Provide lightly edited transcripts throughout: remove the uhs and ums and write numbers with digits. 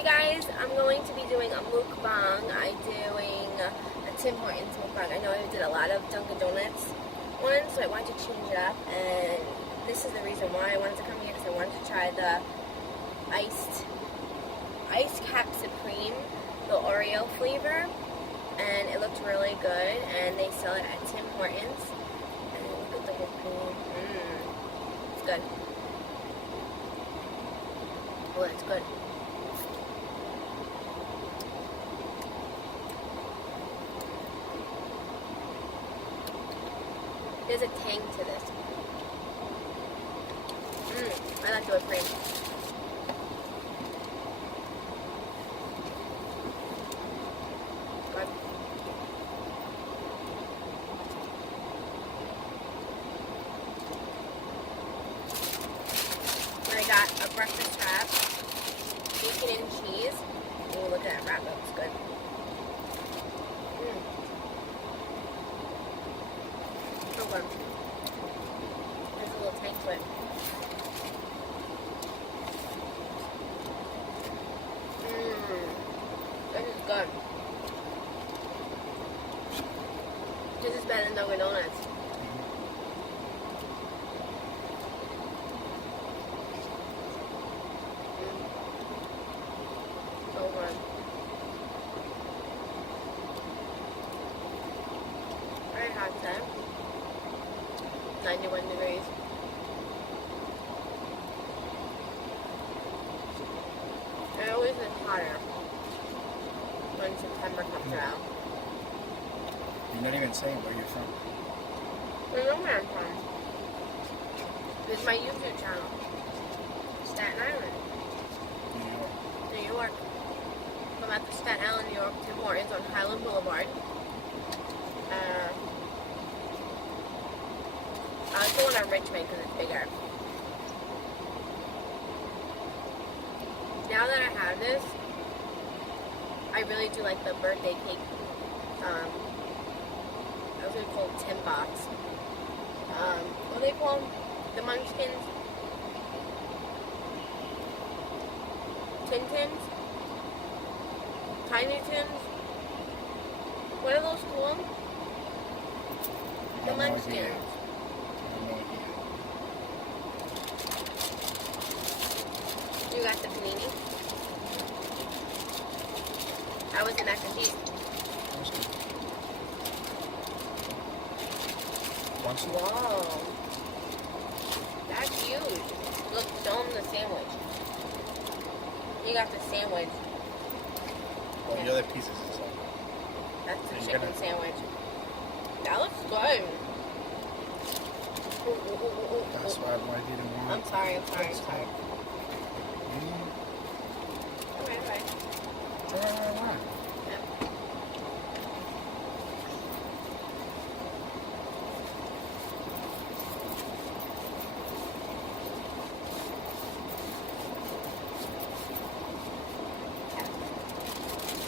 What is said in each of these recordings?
Hey guys, I'm going to be doing a mukbang. I'm doing a Tim Hortons mukbang. I know I did a lot of Dunkin Donuts ones, so I wanted to change it up, and this is the reason why I wanted to come here, because I wanted to try the Iced Capp Supreme, the Oreo flavor, and it looked really good, and they sell it at Tim Hortons. And look at the whipped cream. It's good. Oh, it's good. There's a tang to this. I like the whipped cream. Good. And I got a breakfast wrap, bacon and cheese. Ooh, look at that wrap, that looks good. So good. There's a little tank to it. This is good. This is better than Dunkin Donuts. So good. Very hot today. 91 degrees. It always is hotter when September comes around. You're not even saying where you're from. I know where I'm from. This is my YouTube channel. Staten Island. New York. New York. I'm at the Staten Island, New York, Tim Hortons on Highland Boulevard. I like the one on Richmond because it's bigger. Now that I have this, I really do like the birthday cake. I was going to call it SCENTBOX. What do they call them? The Munchkins? Tin Tins? Tiny Tins? What are those called? The Munchkins. You got the panini? How was the mac and cheese? Whoa. That's huge. Look, show them the sandwich. You got the sandwich. Well, the other pieces is like... That's the chicken sandwich. That looks good. That's why I wanted you to want. I'm sorry. Okay.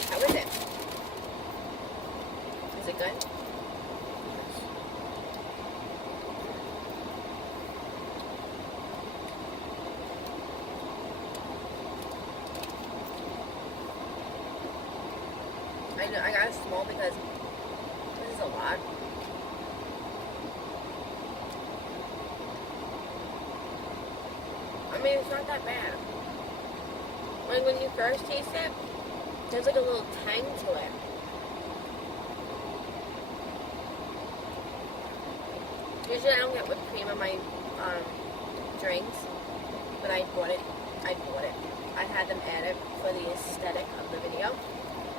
How is it? Is it good? I got it small because this is a lot. I mean, it's not that bad. Like when you first taste it, there's like a little tang to it. Usually I don't get whipped cream in my drinks, but I bought it. I had them added for the aesthetic of the video.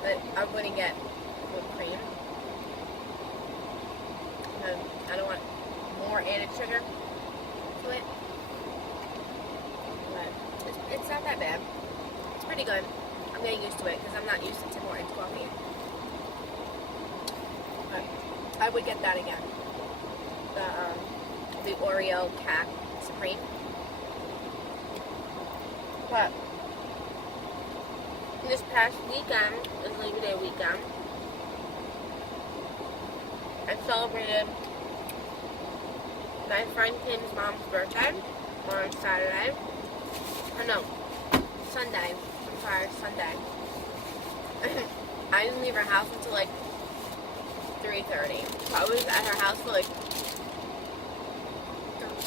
But I'm going to get whipped cream. Because I don't want more added sugar to it. But it's not that bad. It's pretty good. I'm getting used to it because I'm not used to Tim Hortons coffee. But I would get that again. The Oreo Capp Supreme. But this past weekend, it was Labor Day weekend, I celebrated my friend Tim's mom's birthday on Saturday. Oh no, Sunday. I'm Saturday, Sunday. I didn't leave her house until like 3:30. So I was at her house for like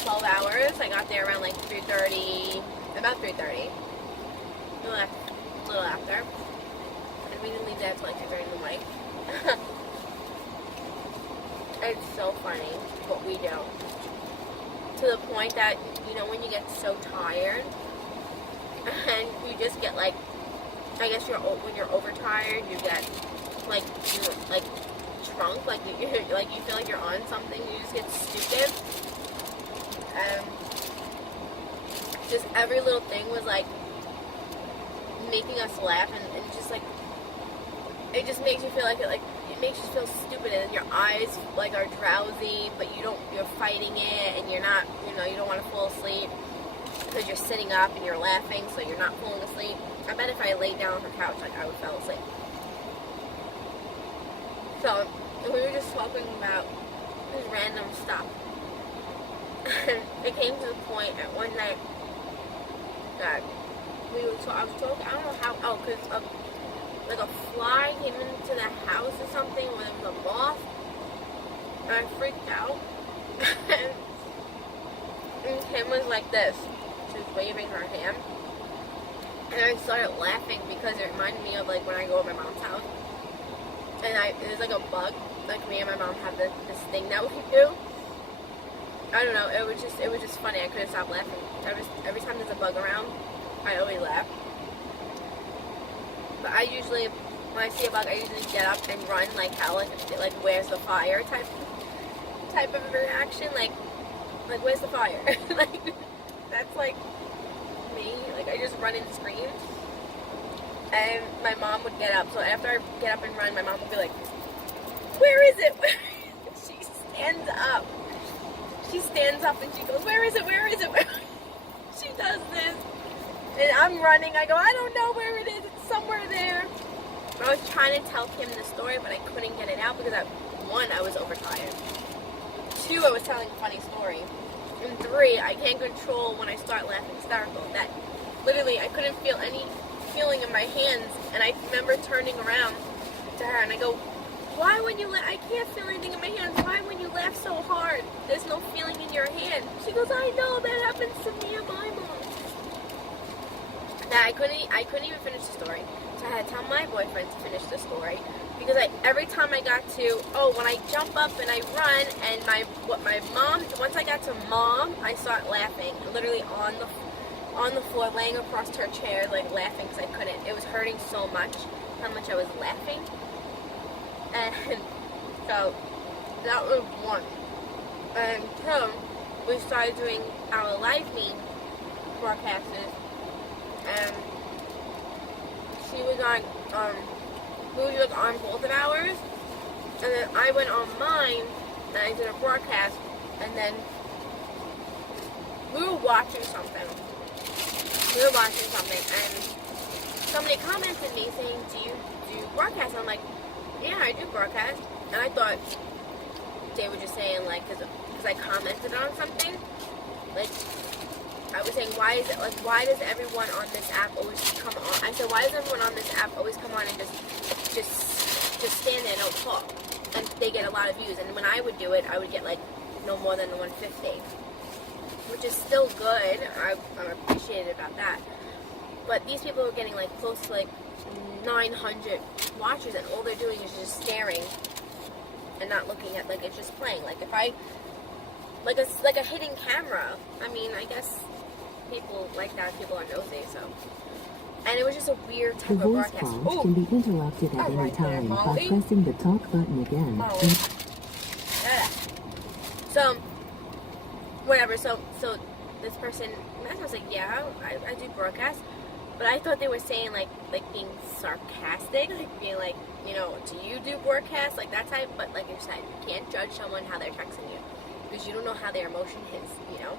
12 hours. I got there around like 3:30, about 3:30. A little after. And we didn't leave there until like 3:30 in the morning. It's so funny what we do. To the point that, you know, when you get so tired and you just get like, I guess when you're overtired, you get like, you're like drunk, like you feel like you're on something, you just get stupid. Just every little thing was like making us laugh, and just like, it just makes you feel like it makes you feel stupid, and your eyes like are drowsy, but you're fighting it, and you're not, you know, you don't want to fall asleep because you're sitting up and you're laughing, so you're not falling asleep. I bet if I laid down on her couch, like I would fall asleep. So we were just talking about this random stuff. It came to the point at one night that I was talking, I don't know how, because like a fly came into the house or something, or there was a moth, and I freaked out. And Kim was like this. She was waving her hand. And I started laughing because it reminded me of like when I go to my mom's house. And there's like a bug, like me and my mom have this thing that we do. I don't know, it was just funny. I couldn't stop laughing. Every time there's a bug around, I always laugh. But I usually, when I see a bug, I usually get up and run, like how, like where's the fire type of reaction, like where's the fire? Like, that's like me, like I just run and scream. And my mom would get up, so after I get up and run, my mom would be like, where is it? She stands up. She stands up and she goes, where is it? Where is it? She does this. And I'm running. I go, I don't know where it is. It's somewhere there. I was trying to tell Kim the story, but I couldn't get it out because, one, I was overtired. Two, I was telling a funny story. And three, I can't control when I start laughing hysterical. That literally, I couldn't feel any feeling in my hands. And I remember turning around to her and I go, why when you laugh? I can't feel anything in my hands. Why when you laugh so hard? There's no feeling in your hand. She goes, I know, that happens to me and my mom. Now, I couldn't even finish the story. So I had to tell my boyfriend to finish the story. Because every time I got to, when I jump up and I run, and my mom, once I got to mom, I start laughing. Literally on the floor, laying across her chair, like laughing because I couldn't. It was hurting so much, how much I was laughing. And so, that was one. And two, we started doing our live feed broadcasts. And she was on, we was on both of ours. And then I went on mine, and I did a broadcast. And then we were watching something. And somebody commented me saying, do you do broadcasts? I'm like, yeah, I do broadcast. And I thought they were just saying, like, because I commented on something. Like, I was saying, why does everyone on this app always come on? I said, why does everyone on this app always come on and just stand there and don't talk? And they get a lot of views. And when I would do it, I would get, like, no more than 150. Which is still good. I'm appreciated about that. But these people are getting, like, close to, like, 900 watchers, and all they're doing is just staring and not looking at, like, it's just playing. Like, if I, like a hidden camera, I mean, I guess people like that, people are nosy, so. And it was just a weird type of broadcast. The voice prompt can be interrupted at any time by pressing the talk button again. So, whatever, so this person, I was like, yeah, I do broadcasts. But I thought they were saying, like being sarcastic, like being like, you know, do you do broadcasts, like that type? But like I said, you can't judge someone how they're texting you because you don't know how their emotion is, you know?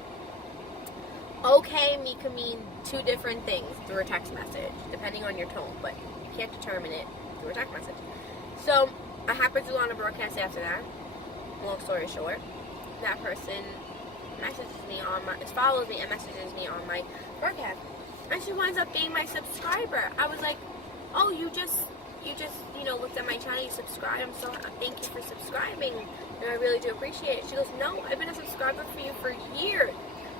Okay, me can mean two different things through a text message, depending on your tone, but you can't determine it through a text message. So, I happened to go on a broadcast after that. Long story short, that person messages me on follows me and messages me on my broadcast. and she winds up being my subscriber. I was like, oh, you just looked at my channel, you subscribed. So thank you for subscribing, and I really do appreciate it. She goes, no, I've been a subscriber for you for years.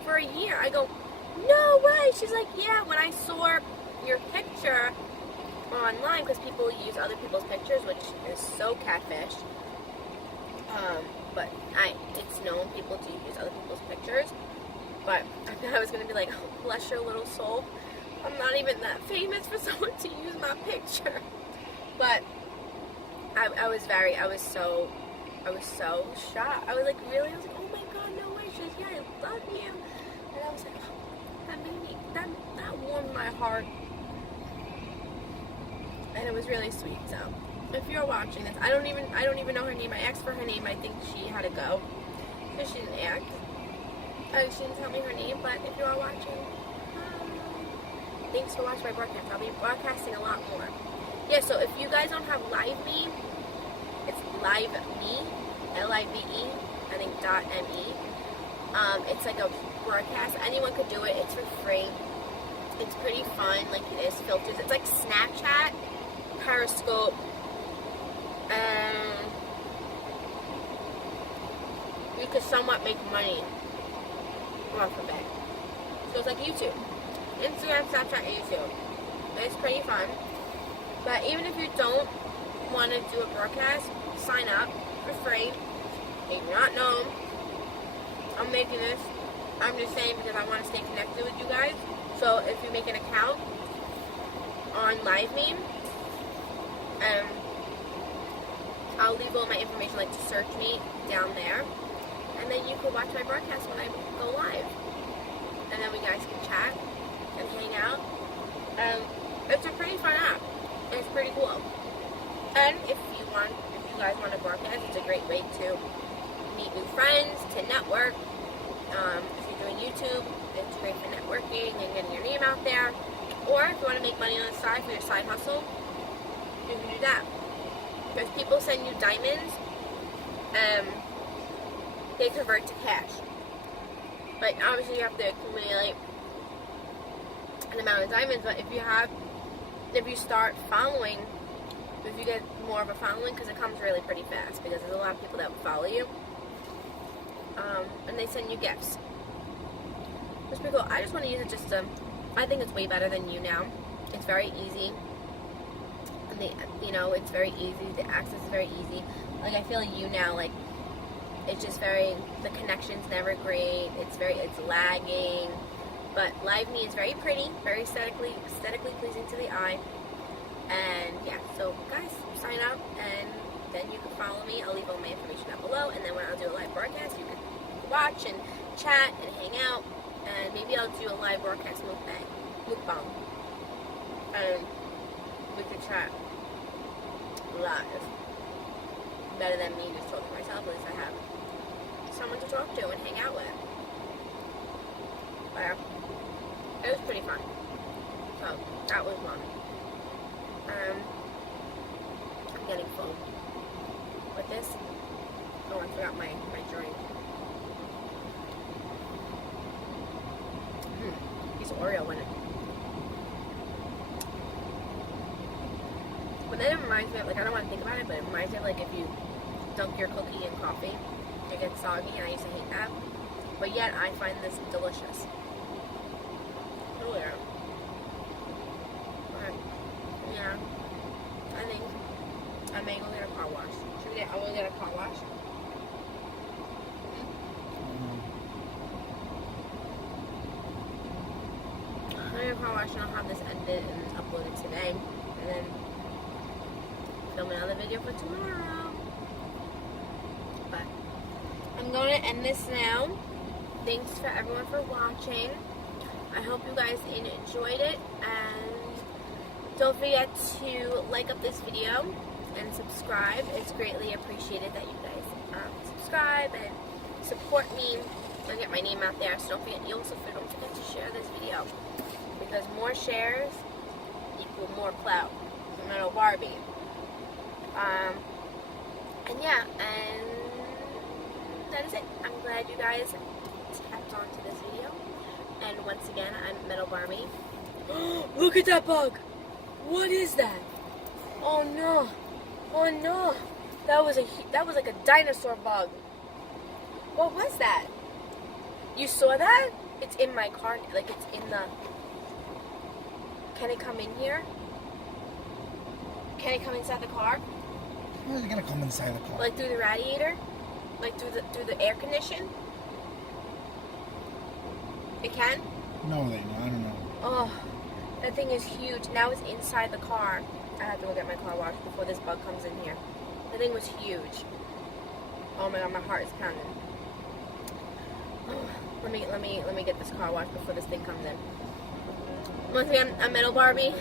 For a year. I go, no way. She's like, yeah, when I saw your picture online, because people use other people's pictures, which is so catfish. But it's known people do use other people's pictures. But I was going to be like, oh, bless your little soul. I'm not even that famous for someone to use my picture. But I was so shocked. I was like, really? I was like, oh my God, no way. She was, yeah, I love you. And I was like, oh, that made me, that warmed my heart. And it was really sweet. So if you're watching this, I don't even know her name. I asked for her name. I think she had to go because she didn't ask. She didn't tell me her name. But if you are watching, thanks for watching my broadcast. I'll be broadcasting a lot more. Yeah. So if you guys don't have Live Me, it's Live Me, L-I-V-E, I think .me. It's like a broadcast. Anyone could do it. It's for free. It's pretty fun. Like, it is filters. It's like Snapchat, Periscope, you could somewhat make money off of it. So it's like YouTube. Instagram, Snapchat, and YouTube. It's pretty fun. But even if you don't want to do a broadcast, sign up for free. If you're not known, I'm making this. I'm just saying because I want to stay connected with you guys. So if you make an account on LiveMe, I'll leave all my information, like to search me, down there. And then you can watch my broadcast when I go live. And then we guys can chat and hang out. It's a pretty fun app. It's pretty cool. And if you guys want to broadcast, it's a great way to meet new friends, to network. If you're doing YouTube, it's great for networking and getting your name out there. Or if you want to make money on the side for your side hustle, you can do that. Because people send you diamonds, they convert to cash. But obviously you have to accumulate an amount of diamonds. But if you start following, if you get more of a following, because it comes really pretty fast, because there's a lot of people that will follow you, and they send you gifts. It's pretty cool. I just want to use it just to, I think it's way better than you now. It's very easy. And it's very easy. The access is very easy. Like, I feel you now, like, it's just very, the connection's never great. It's lagging. But LiveMe is very pretty, very aesthetically pleasing to the eye. And yeah, so guys, sign up and then you can follow me. I'll leave all my information down below, and then when I'll do a live broadcast, you can watch and chat and hang out, and maybe I'll do a live broadcast mukbang, and we could chat live. Better than me just talking to myself. At least I have someone to talk to and hang out with. But it was pretty fun. So that was one. I'm getting full. With this, oh, I forgot my drink. Piece of Oreo in it. But then it reminds me of, like, I don't want to think about it, but it reminds me of, like, if you dunk your cookie in coffee, it gets soggy, and I used to hate that. But yet, I find this delicious. Oh, yeah. But, yeah. I think I may go get a car wash. I will get a car wash. I'm going to car wash, and I'll have this edited and uploaded today. And then film another video for tomorrow. But I'm going to end this now. Thanks for everyone for watching. I hope you guys enjoyed it, and don't forget to like up this video and subscribe. It's greatly appreciated that you guys subscribe and support me and get my name out there. So don't forget to share this video, because more shares equal more clout. MetalBarbie. And yeah, and that is it. I'm glad you guys tapped onto this video. And once again, I'm MetalBarbie. Look at that bug. What is that? Oh no. Oh no. That was like a dinosaur bug. What was that? You saw that? It's in my car. Like it's in the... Can it come in here? Can it come inside the car? How is it gonna come inside the car? Like through the radiator? Like through the air condition? It can? No, I don't know. Oh, that thing is huge. Now it's inside the car. I have to go get my car washed before this bug comes in here. The thing was huge. Oh my god, my heart is pounding. Oh, let me get this car washed before this thing comes in. Once again, I'm MetalBarbie.